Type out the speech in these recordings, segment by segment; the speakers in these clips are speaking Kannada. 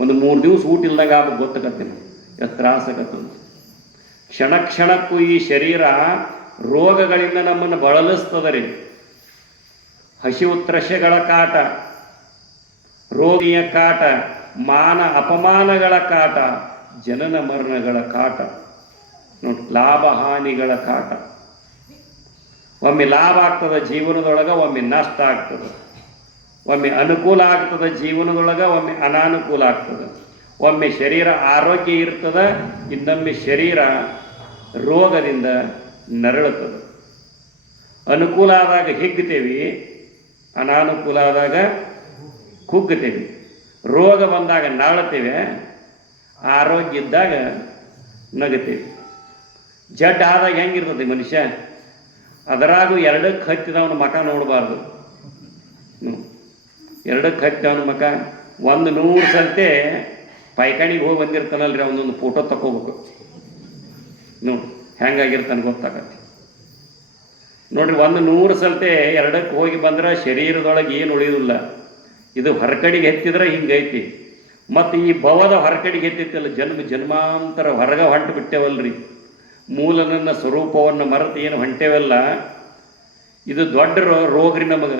ಒಂದು 3 ದಿವಸ ಊಟ ಇಲ್ದಂಗೆ ಆಗ ಗೊತ್ತಾಗತ್ತೀನಿ ಎಷ್ಟು ತ್ರಾಸಾಗತ್ತಂತ. ಕ್ಷಣ ಕ್ಷಣಕ್ಕೂ ಈ ಶರೀರ ರೋಗಗಳಿಂದ ನಮ್ಮನ್ನು ಬಳಲಿಸ್ತದ ರೀ. ಹಸಿವು ತ್ರಷೆಗಳ ಕಾಟ, ರೋಗಿಯ ಕಾಟ, ಮಾನ ಅಪಮಾನಗಳ ಕಾಟ, ಜನನ ಮರಣಗಳ ಕಾಟ, ನೋಡಿ ಲಾಭ ಹಾನಿಗಳ ಕಾಟ. ಒಮ್ಮೆ ಲಾಭ ಆಗ್ತದೆ ಜೀವನದೊಳಗೆ, ಒಮ್ಮೆ ನಷ್ಟ ಆಗ್ತದೆ. ಒಮ್ಮೆ ಅನುಕೂಲ ಆಗ್ತದೆ ಜೀವನದೊಳಗೆ, ಒಮ್ಮೆ ಅನಾನುಕೂಲ ಆಗ್ತದೆ. ಒಮ್ಮೆ ಶರೀರ ಆರೋಗ್ಯ ಇರ್ತದೆ, ಇನ್ನೊಮ್ಮೆ ಶರೀರ ರೋಗದಿಂದ ನರಳುತ್ತದೆ. ಅನುಕೂಲ ಆದಾಗ ಹಿಗ್ತೇವೆ, ಅನಾನುಕೂಲ ಆದಾಗ ಕುಗ್ಗುತ್ತೇವೆ. ರೋಗ ಬಂದಾಗ ನರಳುತ್ತೇವೆ, ಆರೋಗ್ಯ ಇದ್ದಾಗ ನಗುತ್ತೇವೆ. ಜಡ್ಡ ಆದಾಗ ಹೆಂಗಿರ್ತದೆ ಮನುಷ್ಯ, ಅದರಾಗೂ 2ಕ್ಕೆ ಹತ್ತಿದವನ ಮಕ ನೋಡಬಾರ್ದು. 2ಕ್ಕೆ ಹತ್ತಿದವನ ಮಕ 100 ಸಲತೆ ಪೈಖಾನಿಗೆ ಹೋಗಿ ಬಂದಿರ್ತಾನಲ್ರಿ, ಅವನೊಂದು ಫೋಟೋ ತಗೋಬೇಕು. ನೋಡಿ ಹೆಂಗಾಗಿರ್ತಾನೆ ಗೊತ್ತಾಗತ್ತೆ. ನೋಡ್ರಿ 100 ಸಲತೆ 2ಕ್ಕೆ ಹೋಗಿ ಬಂದ್ರೆ ಶರೀರದೊಳಗೆ ಏನು ಉಳಿಯೋದಿಲ್ಲ. ಇದು ಹೊರಕಡಿಗೆ ಎತ್ತಿದ್ರೆ ಹಿಂಗೈತಿ. ಮತ್ತು ಈ ಭವದ ಹೊರಕಡಿಗೆ ಎತ್ತಿತ್ತಲ್ಲ, ಜನ್ಮಾಂತರ ಹೊರಗೆ ಹೊಂಟು ಬಿಟ್ಟೇವಲ್ರಿ. ಮೂಲನನ್ನ ಸ್ವರೂಪವನ್ನು ಮರೆತು ಏನು ಹೊಂಟೇವಲ್ಲ, ಇದು ದೊಡ್ಡ ರೋಗ್ರಿ ನಮಗೆ.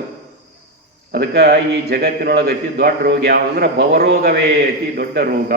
ಅದಕ್ಕೆ ಈ ಜಗತ್ತಿನೊಳಗೆ ಅತಿ ದೊಡ್ಡ ರೋಗ ಯಾವುದಂದ್ರೆ ಭವರೋಗವೇ ಅತಿ ದೊಡ್ಡ ರೋಗ.